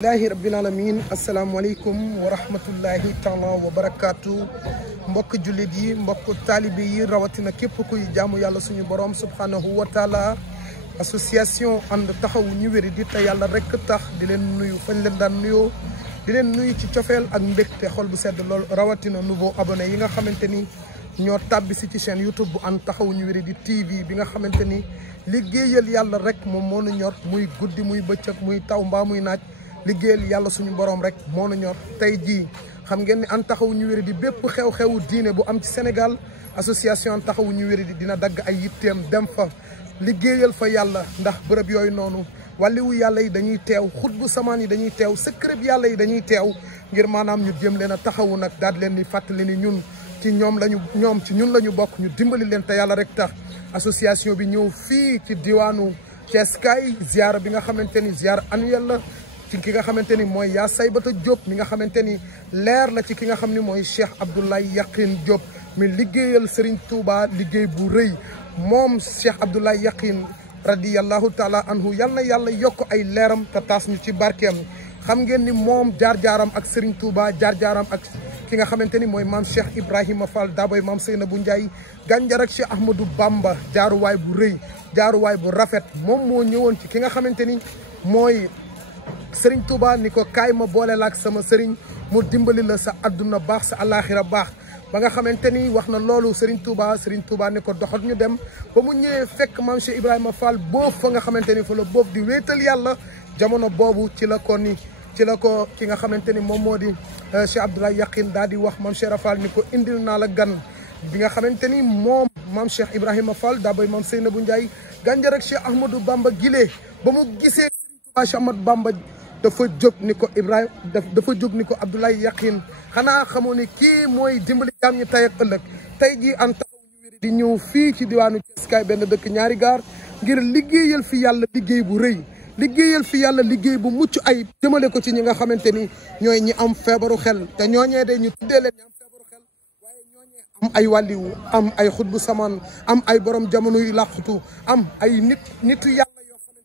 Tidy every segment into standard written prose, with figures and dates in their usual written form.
Allahi rabbil alamin asalaamaaleykum wa rahmatullahi taala wa barakaatu mbokk jullit yi mbokk taalibe yi rawatina képp kuy jaamu yàlla suñu borom subhanahu wa taala association ànd taxawu ñu wéri di te yàlla rek tax di leen nuyu fañ leen daan nuyoo di leen nuyu ci cofeel ak mbégte xol bu sedd lool rawatina nouveau abonné yi nga xamante ni ñoo tàbbi si ci chaîne YouTube bu ànd taxawu ñu wéri di TV bi nga xamante ni liggéeyal yàlla rek moom moo nu ñor muy guddi muy bëccëg muy taw mbaa muy naaj liggéeyal yàlla suñu borom rek moo na ñor tey jii xam ngeen ni ànd taxawu ñu wéri di bépp xew-xewu diine bu am ci Sénégal association ànd taxawu ñu wéri di dina dagg ay yitteem dem fa liggéeyal fa yàlla ndax bërëb yooyu noonu wàlliwu yàlla yi dañuy teew xutbu samaan yi dañuy teew secret yàlla yi dañuy teew ngir maanaam ñu jëm leen a taxawu nag daal leen di fàttali ni ñun ci ñoom ci ñun la ñu bokk ñu dimbali leen te yàlla rek tax association bi ñëw fii ci diwaanu Thiès kaay ziara bi nga xamante ni ziara annuel la ci ki nga xamante ni mooy yaa Saybata Diop mi nga xamante ni leer la ci ki nga xam ni mooy Cheikh Abdoulaye Yakhine Diop mi liggéeyal Serigne Touba liggéey bu rëy moom Cheikh Abdoulaye Yakhine radiyallahu taala anhu yal na yàlla yokk ay leeram te taas ñu ci barkeem xam ngeen ni moom jaar-jaaram ak Serigne Touba jaar-jaaram ak ki nga xamante ni mooy maam Cheikh Ibrahima Fall Daboy maam Seynabou Ndiaye gànjar ak Cheikh Ahmadou Bamba jaaruwaay bu rëy jaaruwaay bu rafet moom moo ñëwoon ci ki nga xamante ni mooy Sëriñ Touba ni ko kaay ma boole la ak sama sëriñ mu dimbali la sa adduna baax sa alaxira baax ba nga xamante ni wax na loolu Sëriñ Touba ni ko doxat ñu dem ba mu ñëwee fekk maam Cheikh Ibrahima Fall boobu fa nga xamante ni fa la boobu di wéetal yàlla jamono boobu ci la ko ki nga xamante ni moom moo di Cheikh Abdoulaye Yakhine daal di wax maam Cheikh Fall ni ko indil naa la gan bi nga xamante ni moom maam Cheikh Ibrahima Fall daa bay maam Seynabou Ndiaye gànjar ak Cheikh Ahmadou Bamba gilee ba mu gisee Cheikh Ahmadou Bamba dafa jóg ni ko Ibrahima dafa jóg ni ko Abdoulaye Yakhine xanaa xamoo ni kii mooy dimbali jaam ñi tey ak ëllëg tey jii ànd taxawu ñu wéri di ñëw fii ci diwaanu Thiès kaay benn dëkk ñaari gaar ngir liggéeyal fi yàlla liggéey bu rëy liggéeyal fi yàlla liggéey bu mucc ay jëmale ko ci ñi nga xamante ni ñooy ñi am feebaru xel te ñooñee de ñu tuddee leen ñi am feebaru xel waaye ñooñee am ay wàlliwu am ay xutbu samaan am ay borom jamono yu làqutu am ay nitu yàlla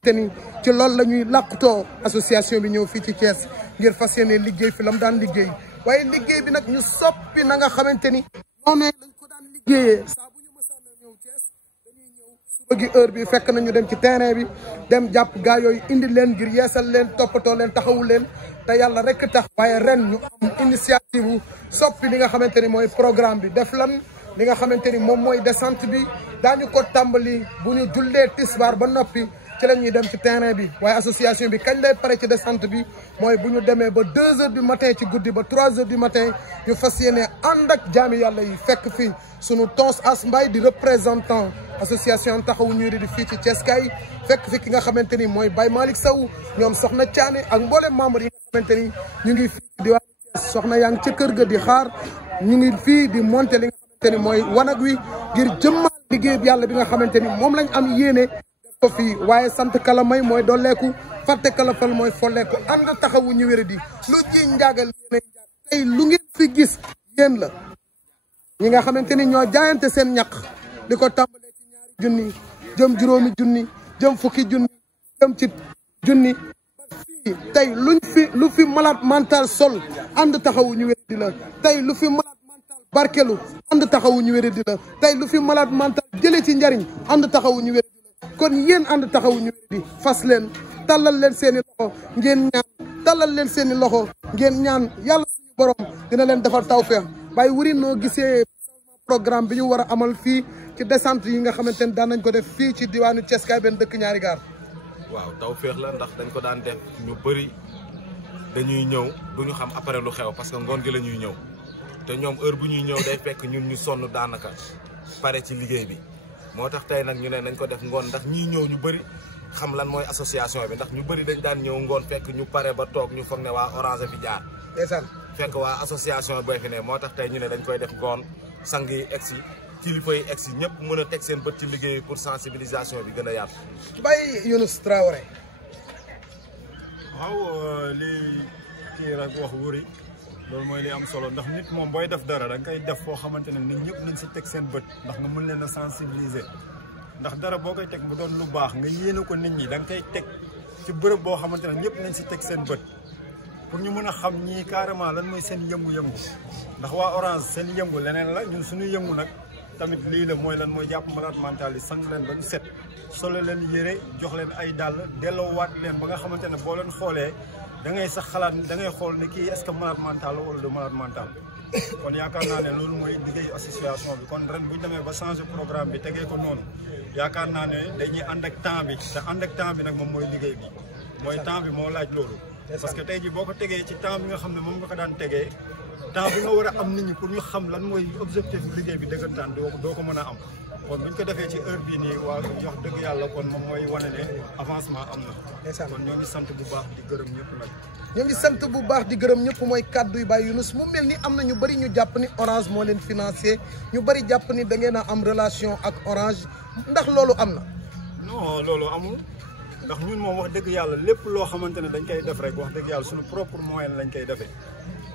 te ni ci loolu la ñuy làqutoo association bi ñëw fii ci Thiès ngir fas yéene liggéey fi la mu daan liggéey waaye liggéey bi nag ñu soppi na nga xamante ni noonu lañ ko daan liggéeyee saa bu ñu mësaan a ñëw Thiès dañuy ñëw suba gi heure bi fekk nañu dem ci terrain bi dem jàpp gaa yooyu indi leen ngir yeesal leen toppatoo leen taxawu leen te yàlla rek tax waaye ren ñu am initiative bu soppi li nga xamante ni mooy programme bi def lan li nga xamante ni moom mooy descente bi daañu ko tàmbali bu ñu jullee tisbaar ba noppi ci la ñuy dem ci terrain bi waaye association bi kañ lay pare ci descente bi mooy bu ñu demee ba 2 heures du matin ci guddi ba 3 heures du matin ñu fas yéene ànd ak jaami yàlla yi fekk fi sunu tons as mbay di représentant association taxawu ñu di fii ci Thiès kaay fekk fi ki nga xamante ni mooy Baye Malick Sow ñoom soxna Thiané ak mboolem membre yi nga xamante ni ñu ngi fii di waa soxna yaa ngi ca kër ga di xaar ñu ngi fii di monter li nga xamante ni mooy wanag wi ngir jëmmal liggéey bi yàlla bi nga xamante ni moom lañ am yéene ko fii waaye sant kala may mooy dooleeku fàtte kala fal mooy folleeku ànd taxawu ñu wéri di lu ji njaagal yéen tey lu ngeen fi gis yéen la ñi nga xamante ni ñoo jaayante seen ñaq di ko tàmbalee ci ñaari junni jëm juróomi junni jëm fukki junni jëm ci junni ba fii tey lu fi malade mental sol ànd taxawu ñu wéri di la tey lu fi malade mental barkelu ànd taxawu ñu wéri di la tey lu fi malade mental jëlee ci njariñ ànd taxawu ñu wéri kon yéen ànd taxawu ñu wéri di fas leen tallal leen seeni loxo ngeen ñaan tallal leen seeni loxo ngeen ñaan yàlla suñu borom dina leen defal tawfeex Baye Wuri noo gisee programme bi ñu war a amal fii ci descente yi nga xamante ni daan nañ ko def fii ci diwaanu Thiès kaay benn dëkk ñaari gaar waaw tawfeex la ndax dañ ko daan def ñu bëri dañuy ñëw duñu xam après lu xew parce que ngoon gi la ñuy ñëw te ñoom heure bu ñuy ñëw day fekk ñun ñu sonn daanaka pare ci liggéey bi moo tax tey nag ñu ne nañ ko def ngoon ndax ñii ñëw ñu bëri xam lan mooy association bi ndax ñu bëri dañ daan ñëw ngoon fekk ñu pare ba toog ñu foog ne waa Orange fi jaar ndeysaan fekk waa association booy fi ne moo tax tey ñu ne dañ koy def ngoon sang yi egsi kilifa yi egsi ñëpp mën a teg seen bët ci liggéey pour sensibilisation bi gën a yaatu. Baye Younouss Traoré waaw li kii rek wax Wuri loolu mooy li am solo ndax nit moom booy def dara da nga koy def foo xamante ne nit ñëpp nañ si teg seen bët ndax nga mën leen a sensibiliser ndax dara boo koy teg bu doon lu baax nga yéene ko nit ñi da nga koy teg ci bërëb boo xamante ne ñëpp nañ si teg seen bët pour ñu mën a xam ñii carrément lan mooy seen yëngu-yëngu ndax waa Orange seen yëngu leneen la ñun suñu yëngu nag tamit lii la mooy lan mooy jàpp malade mental yi sang leen ba ñu set solo leen yére jox leen ay dàll delloowaat leen ba nga xamante ne boo leen xoolee da ngay sax xalaat da ngay xool ne kii est-ce que malade mental la wala du malade mental kon yaakaar naa ne loolu mooy liggéeyu association bi kon ren bu ñu demee ba changer programme bi tegee ko noonu yaakaar naa ne dañuy ànd ak temps bi te ànd ak temps bi nag moom mooy liggéey bi mooy temps bi moo laaj loolu parce que tey jii boo ko tegee ci temps bi nga xam ne moom nga ko daan tegee temps bi nga war a am nit ñi pour ñu xam lan mooy objectif liggéey bi dëggantaan doo ko mën a am kon bu ñu ko defee ci heure bii nii waa wax dëgg yàlla kon moom mooy wane ne avancement am na kon ñoo ngi sant bu baax di gërëm ñëpp nag ñoo ngi sant bu baax di gërëm ñëpp mooy kàddu yu Baye Younouss mu mel ni am na ñu bëri ñu jàpp ni Orange moo leen financé ñu bëri jàpp ni da ngeen a am relation ak Orange ndax loolu am na non loolu amul ndax ñun moom wax dëgg yàlla lépp loo xamante ne dañ koy def rek wax dëgg yàlla suñu propre moyen lañ koy defee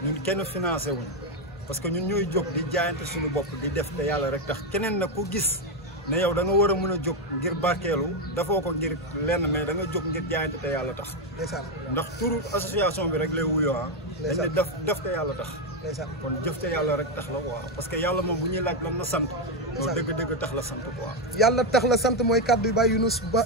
ñun kenn financé wuñ parce que ñun ñooy jóg di jaayante suñu bopp di def te yàlla rek tax keneen nag ku gis ne yow da nga war a mën a jóg ngir barkeelu dafoo ko ngir lenn mais da nga jóg ngir jaayante te yàlla tax ndax turu association bi rek lay wuyoo dañ ne def te yàlla tax kon jëf te yàlla rek tax la quoi parce que yàlla moom bu ñuy laaj lan na sant loolu dëgg-dëgg tax la sant quoi yàlla tax la sant mooy kàddu yu Baye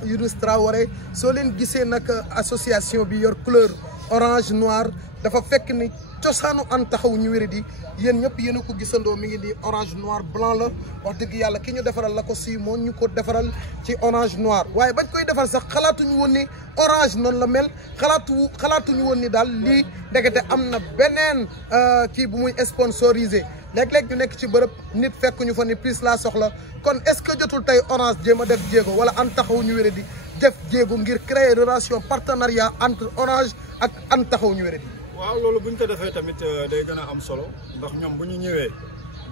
Younouss Traoré soo leen gisee nag association bi yor couleur orange noir dafa fekk ni cosaanu an taxaw ñu wéri di yéen ñëpp yéen a ko gisandoo mi ngi di orange noir blanc la wax dëgg yàlla ki ñu defaral la ko si moo ñu ko defaral ci orange noir waaye bañ koy defal sax xalaatuñu woon ni orange noonu la mel xalaatuñu woon ni daal lii ndekete am na beneen kii bu muy sponsorisé léeg-léeg ñu nekk ci bërëb nit fekk ñu fa ni plus laa soxla kon est-ce que jotul tey orange jéem a def jéego wala an taxaw ñu wéri di def jéego ngir créer relation partenariat entre orange ak an taxaw ñu wéri di waaw loolu bu ñu ko defee tamit day gën a am solo ndax ñoom bu ñu ñëwee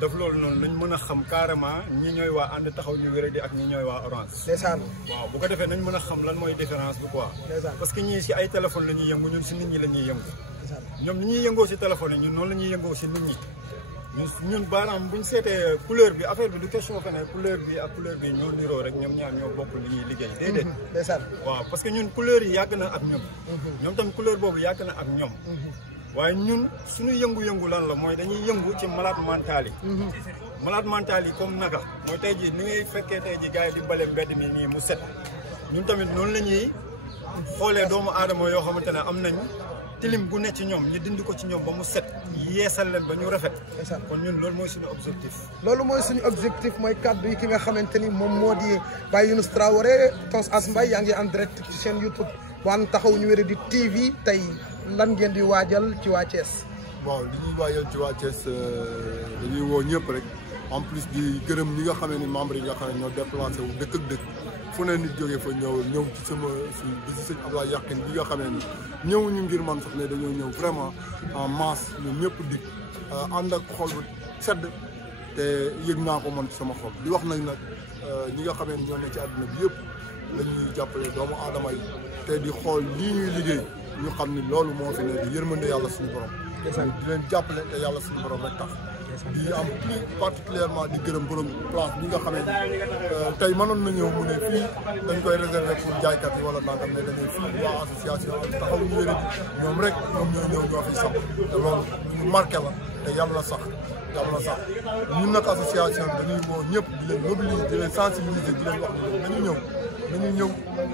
def loolu noonu nañ mën a xam carrément ñi ñooy waa ànd taxaw ñu wéradi ak ñi ñooy waa orange ndeysaan waaw bu ko defee nañ mën a xam lan mooy différence bi quoi parce que ñii si ay téléphone la ñuy yëngu ñun si nit ñi la ñuy yëngu ñoom ni ñuy yëngoo si téléphone yi ñun noonu la ñuy yëngoo si nit ñi ñun baanaam bu ñu seetee couleur bi affaire bi du question que ne couleur bi ak couleur bi ñoo niroo rek ñoom ñaar ñoo bokk li ñuy liggéey déedéet ndeysaan waaw parce que ñun couleur yi yàgg na ak ñun ñoom tamit couleur boobu yàgg na ak ñoom waaye ñun suñu yëngu-yëngu lan la mooy dañuy yëngu ci malade mental yi malade mental yi comme naka mooy tey jii ni ngay fekkee tey jii gars yi di bale mbedd mi nii mu set ñun tamit noonu la ñuy xoolee doomu aadama yoo xamante ne am nañ tilim bu ne ci ñoom ñu dindi ko ci ñoom ba mu set yeesal leen ba ñu rafet kon ñun loolu mooy suñu objectif loolu mooy suñu objectif mooy kaddu yi ki nga xamante ni moom moo di Baye Younouss Traoré Tons As Mbaye yaa ngi en direct ci chaîne YouTube waan taxaw ñu wéri di TV tey lan ngeen di waajal ci waa Thiès bon li ñuy waajal ci waa Thiès dañuy woo ñëpp rek en plus di gërëm ñi nga xam ne membres yi nga xam ne ñoo déplacé wu dëkk ak dëkk fu ne nit jógee fa ñëw ci sama bi si sëñ Ablaye Yaqin bi nga xam ne ni ñëwuñu ngir man sax ne dañoo ñëw vraiment en masse ñoom ñëpp dikk ànd ak xol bu sedd te yëg naa ko man ci sama xol di wax nag ñi nga xam ne ñoo ne ci àdduna bi yëpp la ñuy jàppale doomu aadama yi te di xool lii ñuy liggéey ñu xam ni loolu moo fi ne di yërmande yàlla suñu borom di leen jàppale te yàlla suñu borom rek tax di am plus particulièrement di gërëm borom place bi nga xamee ni tey mënoon na ñëw mu ne fii dañ koy réserver pour jaaykat yi wala nangam ne dañuy fii waa association taxaw ñu wéri ñoom rek ñoom ñooy ñëw ñoo fi sax te loolu ñu marqué la te yàlla sax ñun nag association bi dañuy woo ñëpp di leen mobiliser di leen sensibiliser di leen wax nañu ñëw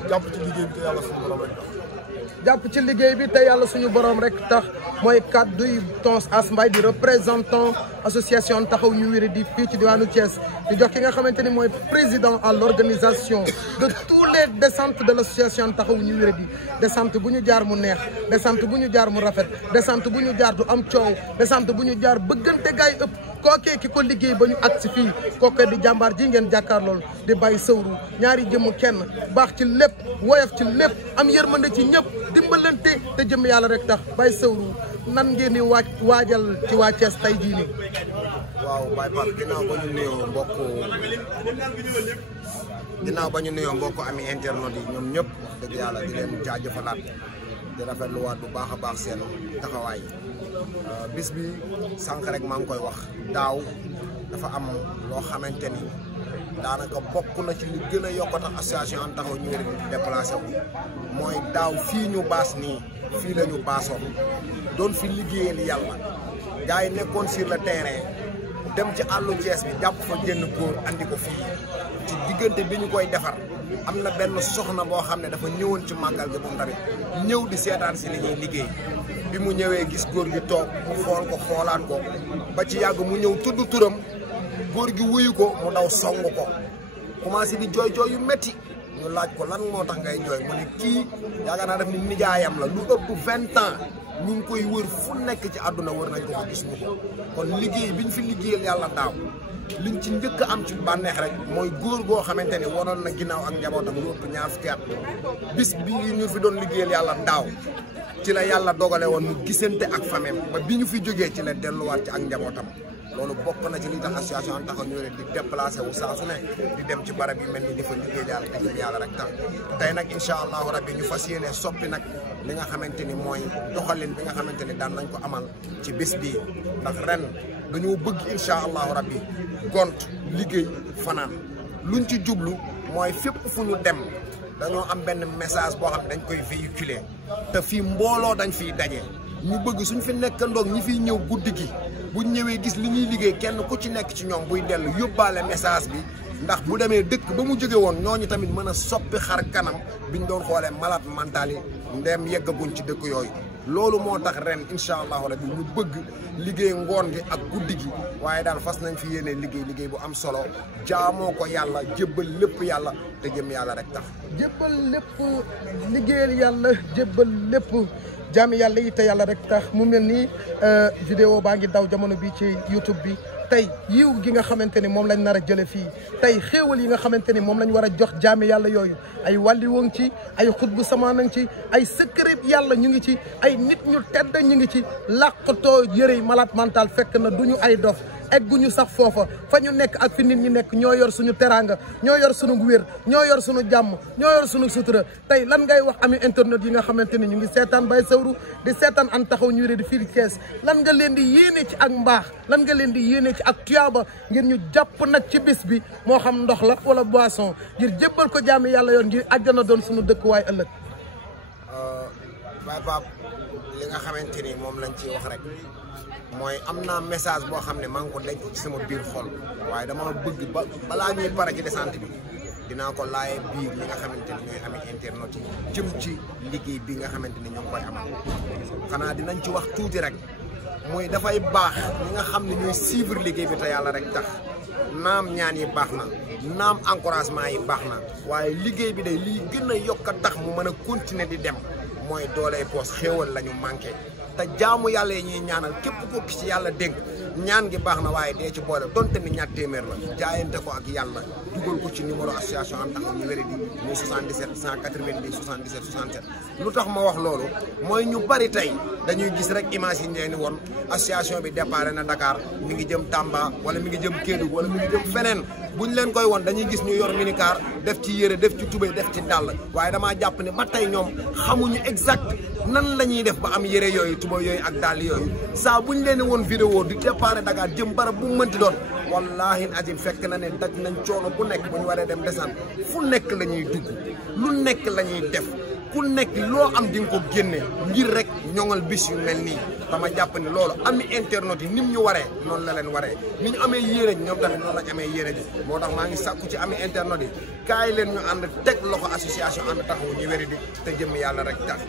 jàpp ci liggéey bi te yàlla suñu borom rek tax jàpp ci liggéey bi te yàlla suñu borom rek tax mooy kàdduy Tons As Mbaye di représentant association taxaw ñu wéri di fii ci diwaanu Thiès di jox ki nga xamante ni mooy président à l'organisation de tous les descentes de l'association taxaw ñu wéri di descente bu ñu jaar mu neex descente bu ñu jaar mu rafet descente bu ñu jaar du am coow descente bu ñu jaar bëggante gaay ëpp kookee ki ko liggéey ba ñu agsi fii kookee di jàmbaar ji ngeen jàkkaar lool di Baye Sawru ñaari jëmu kenn baax ci lépp woyof ci lépp am yërmande ci ñëpp dimbalante te jëm yàlla rek tax Baye Sawru nan ngeen di waajal ci waa Thiès tey jii nii. waaw Baye Pape ginnaaw ba ñu nuyoo mbokk ami internet yi ñoom ñëpp wax dëgg yàlla di leen jaajëfalaat di rafetluwaat bu baax a baax seen taxawaay bis bi sànq rek maa ngi koy wax daaw dafa am loo xamante ni daanaka bokk na ci li gën a yokk tax association Ànd Taxawu ñu wér di déplacé wu mooy daaw fii ñu baas nii fii la ñu baasoon doon fi liggéeyal yàlla gars yi nekkoon sur le terrain dem ci àllu Thiès bi jàpp fa génn góor andi ko fii ci diggante bi ñu koy defar am na benn soxna boo xam ne dafa ñëwoon ci màggal gi moom tamit ñëw di seetaan si li ñuy liggéey bi mu ñëwee gis góor gi toog mu xool ko xoolaat ko ba ci yàgg mu ñëw tudd turam góor gi wuyu ko mu daw song ko commencé di jooy jooy yu métti ñu laaj ko lan moo tax ngay jooy mu ne kii yaakaar naa def ni nijaayam la lu ëpp 20 ans ñu ngi koy wër fu nekk ci àdduna wër nañ ko fa gis ñu ko kon liggéey bi ñu fi liggéeyal yàlla daaw liñ ci njëkk am ci bànneex rek mooy góor goo xamante ni waroon na ginnaaw ak njabootam lu ëpp 20 at bis bi ñu fi doon liggéeyal yàlla daaw ci la yàlla dogale woon mu gisante ak famem ba bi ñu fi jógee ci la delluwaat ci ak njabootam loolu bokk na ci li tax association Ànd Taxawu ñu di déplacé wu saa su ne di dem ci barab yu mel ni di fa liggéey yàlla te jëm yàlla rek tax tey nag incha allahu rabbi ñu fas yéene soppi nag li nga xamante ni mooy doxalin bi nga xamante ni daan nañ ko amal ci bis bii ndax ren dañoo bëgg incha allahu rabbi gont liggéey fanaan luñ ci jublu mooy fépp fu ñu dem dañoo am benn message boo xam ne dañ koy véhiculer te fii mbooloo dañ fiy daje ñu bëgg suñ fi nekkandoog ñi fiy ñëw guddi gi buñ ñëwee gis li ñuy liggéey kenn ku ci nekk ci ñoom buy dellu yóbbaale message bi ndax bu demee dëkk ba mu jóge woon ñooñu tamit mën a soppi xar kanam biñ doon xoolee malade mental yi ndeem yeggaguñ ci dëkk yooyu loolu moo tax ren incha allahu rabbi ñu bëgg liggéey ngoon gi ak guddi gi waaye daal fas nañ fi yéene liggéey bu am solo jaamoo ko yàlla jébbal lépp yàlla te jëm yàlla rek tax jébbal lépp liggéeyal yàlla jébbal lépp jaami yàlla yi te yàlla rek tax mu mel ni vidéo baa ngi daw jamono bi ci YouTube bi tey yiw gi nga xamante ni moom lañ nar a jële fii tey xéewal yi nga xamante ni moom lañ war a jox jaami yàlla yooyu ay wàlli woon ci ay xutbu samaan ngi ci ay secret yàlla ñu ngi ci ay nit ñu tedd ñu ngi ci làqatoo yërey malade mental fekk na duñu ay dof egguñu sax foofa fa ñu nekk ak fi nit ñi nekk ñoo yor suñu teraanga ñoo yor suñu wér ñoo yor suñu jàmm ñoo yor suñu sutura tey lan ngay wax ami internet yi nga xamante ni ñu ngi seetaan Baye Sawru di seetaan Ànd Taxawu ñu wér di fii Thiès lan nga leen di yéene ci ak mbaax lan nga leen di yéene ci ak tuyaaba ngir ñu jàpp nag ci bis bi moo xam ndox la wala boisson ngir jébbal ko jaami yàlla yoon ngir àjjana doon suñu dëkkuwaay ëllëg. Baye Pape li nga xamante ni moom lañ ciy wax rek mooy am naa message boo xam ne maa ngi ko denc ci sama biir xol waaye dama bëgg balaa ñuy pare ci descente bi dinaa ko laajee biir li nga xamante ni ñooy amee internet yi jëm ci liggéey bi nga xamante ni ñoo ngi koy amal xanaa dinañ ci wax tuuti rek mooy dafay baax ñi nga xam ne ñooy suivre liggéey bi te yàlla rek tax naam ñaan yi baax na naam encouragement yi baax na waaye liggéey bi day liy gën a yokk a tax mu mën a continuer di dem mooy dooley poos xéewal la ñu manqué te jaamu yàlla yi ñuy ñaanal képp ko ci yàlla dénk ñaan gi baax na waaye dee ci boole donte ni ñaar téeméer la jaayante ko ak yàlla dugal ko ci numéro association Ànd Taxawu ñu wéri di muy 77 190 77 67 lu tax ma wax loolu mooy ñu bari tey dañuy gis rek image yi ñu woon association bi déparé na Dakar mi ngi jëm Tamba wala mi ngi jëm Kédougou wala mi ngi jëm feneen buñ leen koy woon dañuy gis ñu yor minicar def ci yére def ci tubéy def ci dàll waaye damaa jàpp ne ba tey ñoom xamuñu exact nan la ñuy def ba am yére yooyu tuba yooyu ak dàll yooyu saa buñ leen woon vidéo di déparé Dakar jëm barab bu mu mënti doon wallahi azim fekk na ne daj nañ coono bu nekk bu ñu waree dem descente fu nekk la ñuy dugg lu nekk la ñuy def ku nekk loo am di nga ko génne ngir rek ñoŋal bis yu mel nii dama jàpp ne loolu ami internet yi nim ñu waree noonu la leen waree ni ñu amee yéene ji ñoom tamit noonu lañ amee yéene ji moo tax maa ngi sàkku ci ami internet yi kaay leen ñu ànd teg loxo association Ànd Taxawu ñu wéri di te jëm yàlla rek tax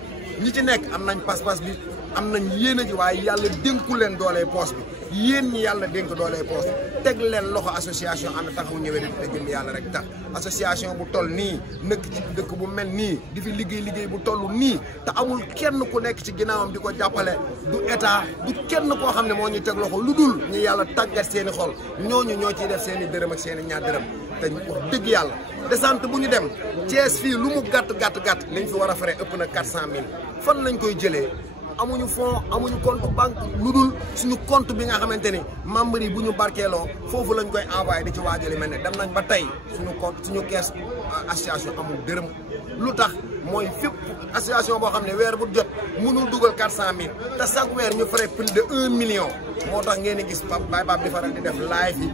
ñi ci nekk am nañ pas-pas bi am nañ yéene ji waaye yàlla dénku leen doolee poos bi yéen ñi yàlla dénk doolee poos bi teg leen loxo association Ànd Taxawu ñu wéri di te jëm yàlla rek tax association bu toll nii nëkk ci dëkk bu mel nii di fi liggéey bu toll nii te amul kenn ku nekk ci ginnaawam di ko jàppale du état du kenn koo xam ne moo ñu teg loxo lu dul ñu yàlla tàggat seen i xol ñooñu ñoo ciy def seen i dërëm ak seen i ñaar dërëm te wax dëgg yàlla descente bu ñu dem Thiès fii lu mu gàtt liñ fi war a fere ëpp na 400 000 fan lañ koy jëlee amuñu fond amuñu compte banque lu dul suñu compte bi nga xamante ni membre yi bu ñu barkeeloo foofu lañ koy envoyé di ci waajali mel ne dem nañ ba tey suñu compte suñu kees association amul dërëm lu tax mooy fépp association boo xam ne weer bu jot mënul dugal 400 000 te chaque weer ñu fere plus de 1 million moo tax ngeen di gis Baye Pape di faral di def live yi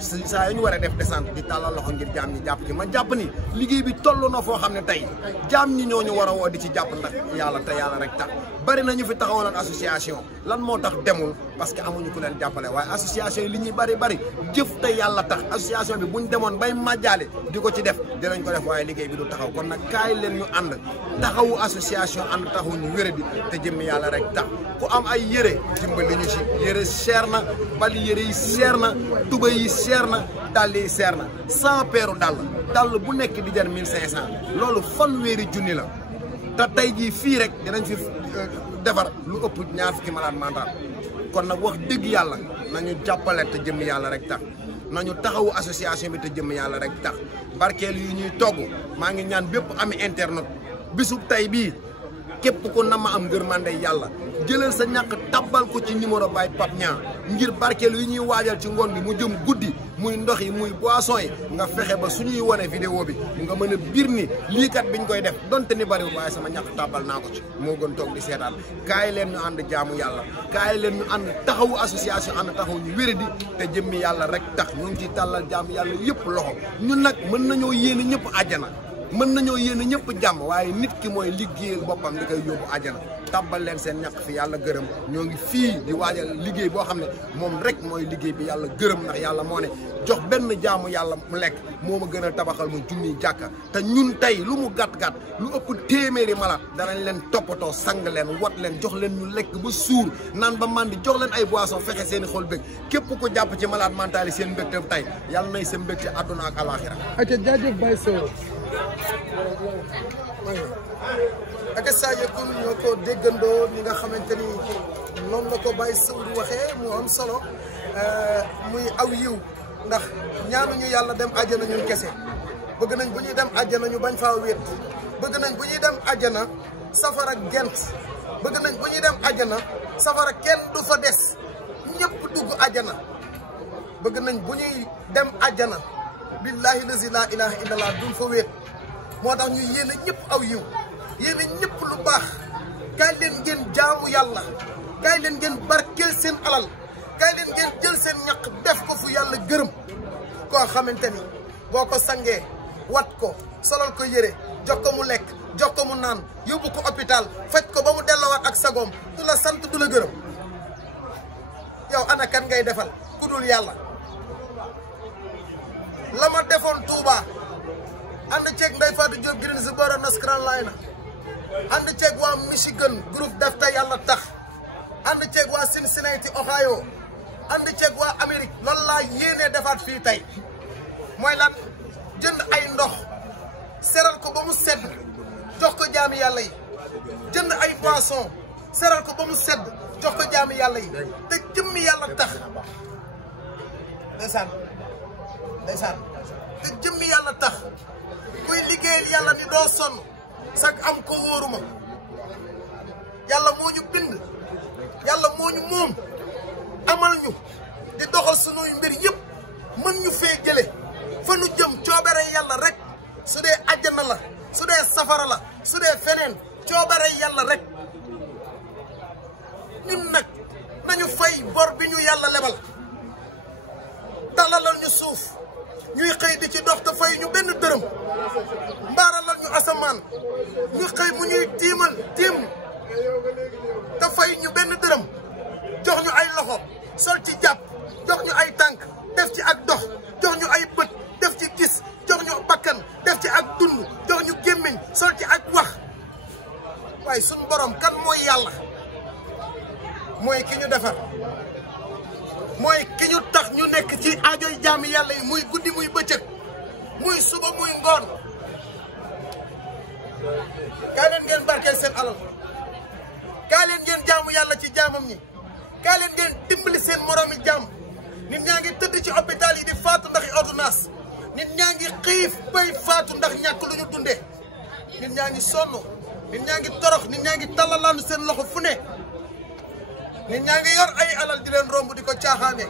saa ñu war a def descente di tàllal loxo ngir jaam ñi jàpp ci ma jàpp ni liggéey bi toll na foo xam ne tey jaam ñi ñoo ñu war a woo di ci jàpp ndax yàlla te yàlla rek tax bari na ñu fi taxawaloon association lan moo tax demul parce que amuñu ku leen jàppale waaye association yi li ñuy bari jëf te yàlla tax association bi buñ demoon bay màjjaale di ko ci def dinañ ko def waaye liggéey bi du taxaw kon nag kaay leen ñu ànd taxawu association ànd taxawu ñu wéré di te jëmmi yàlla rek tax ku am ay yére dimbali ñu ci yére cher na bali yére yi cher na tuba yi cher na dàll yi cher na 100 paires dàll bu nekk di jar 1500 loolu fanweeri junni la te tey jii fii rek dinañ fi defar lu ëpp ñaar fukki malade mental kon nag wax dëgg yàlla nañu jàppale te jëmmi yàlla rek tax nañu taxawu association bi te jëmmi yàlla rek tax barkeel yi ñuy togg maa ngi ñaan bépp ami internet bisub tey bii képp ko na ma am ngërmande yàlla jëlal sa ñàkk tabbal ko ci numéro Baye Pape Niang ngir barkeelu yi ñuy waajal ci ngoon bi mu jëm guddi muy ndox yi muy boisson yi nga fexe ba suñuy wone vidéo bi nga mën a bir ni lii kat biñ koy def donte ni bariwul waaye sama ñàkk tabbal naa ko ci moo gën toog di seetaan kaay leen ñu ànd jaamu yàlla kaay leen ñu ànd taxawu association ànd taxawu ñu wéradi te jëmmi yàlla rek tax ñu ngi ciy tàllal jaamu yàlla yëpp loxo ñun nag mën nañoo yéene ñëpp àjjana mën nañoo yéene ñëpp jàmm waaye nit ki mooy liggéeyal boppam li koy yóbbu àjjana tàbbal leen seen ñàkk fi yàlla gërëm ñoo ngi fii di waajal liggéey boo xam ne moom rek mooy liggéey bi yàlla gërëm ndax yàlla moo ne jox benn jaamu yàlla mu lekk moo ma gën a tabaxal mu junniy jàkka te ñun tey lu mu gàtt-gàtt lu ëpp téeméeri malade danañ leen toppatoo sang leen wat leen jox leen ñu lekk ba suur naan ba mandi jox leen ay boisson fexe seen i xol bëgg képp ko jàpp ci malade mental yi seen mbégte tey yàlla nay sa mbégte àdduna ak alaxira ak saa yëkkul ñoo ko déggandoo ni nga xamante ni noonu la ko Baye Sow waxee mu am solo muy aw yiw ndax ñaanuñu yàlla dem àjjana ñun kese bëgg nañ bu ñuy dem àjjana ñu bañ faa wéet bëgg nañ bu ñuy dem àjjana safara gent bëgg nañ bu ñuy dem àjjana safara kenn du fa des ñëpp dugg àjjana bëgg nañ bu ñuy dem àjjana billahi lazi la ilaha illallah duñ fa wéet moo tax ñu yéene ñëpp aw yiw yéene ñëpp lu baax kaay leen ngeen jaamu yàlla kaay leen ngeen barkeel seen alal kaay leen ngeen jël seen ñaq def ko fu yàlla gërëm koo xamante ni boo ko sangee wat ko solal ko yére jox ko mu lekk jox ko mu naan yóbbu ko hôpital faj ko ba mu delloowaat ak sagoom du la sant du la gërëm yow ana kan ngay defal ku dul yàlla la ma defoon Touba ànd ceeg Ndeye Fatou Diop Green si boora North Carolina ànd ceeg waa Michigan groupe def te yàlla tax ànd ceeg waa Cincinnati Ohio ànd ceeg waa Amérique loolu laa yéenee defaat fii tey mooy lan jënd ay ndox seral ko ba mu sedd jox ko jaami yàlla yi jënd ay boisson seral ko ba mu sedd jox ko jaami yàlla yi te jëmmi yàlla tax ndeysaan ndeysaan te jëmmi yàlla tax kuy liggéeyal yàlla ni doo sonn sax am ko wóoruma yàlla moo ñu bind yàlla moo ñu moom amal ñu di doxal sunuy mbir yëpp mën ñu fee jële fa nu jëm coobare yàlla rek su dee àjjana la su dee safara la su dee feneen coobare yàlla rek ñun nag nañu fay bor bi ñu yàlla lebal talalal ñu suuf ñuy xëy di ci dox te fay ñu benn dërëm mbaaralal ñu asamaan ñu xëy mu ñuy tiim te fay ñu benn dërëm jox ñu ay loxo sol ci jàpp jox ñu ay tànk def ci ak dox jox ñu ay bët def ci gis jox ñu bakkan def ci ak dund jox ñu gémmiñ sol ci ak wax waaye suñu borom kan mooy yàlla mooy ki ñu defar mooy ki ñu tax ñu nekk ci aajoy jaami yàlla yi muy guddi muy bëccëg muy suba muy ngoon kaay leen ngeen barkeel seen alal kaay leen ngeen jaamu yàlla ci jaamam ñi kaay leen ngeen dimbali seen moroomi jaam nit ñaa ngi tëdd ci hôpital yi di faatu ndax ordonnance nit ñaa ngi xiif bay faatu ndax ñàkk lu ñu dundee nit ñaa ngi sonn nit ñaa ngi torox nit ñaa ngi tallalaanu seen loxo fu ne nit ñaa ngi yor ay alal di leen romb di ko caaxaane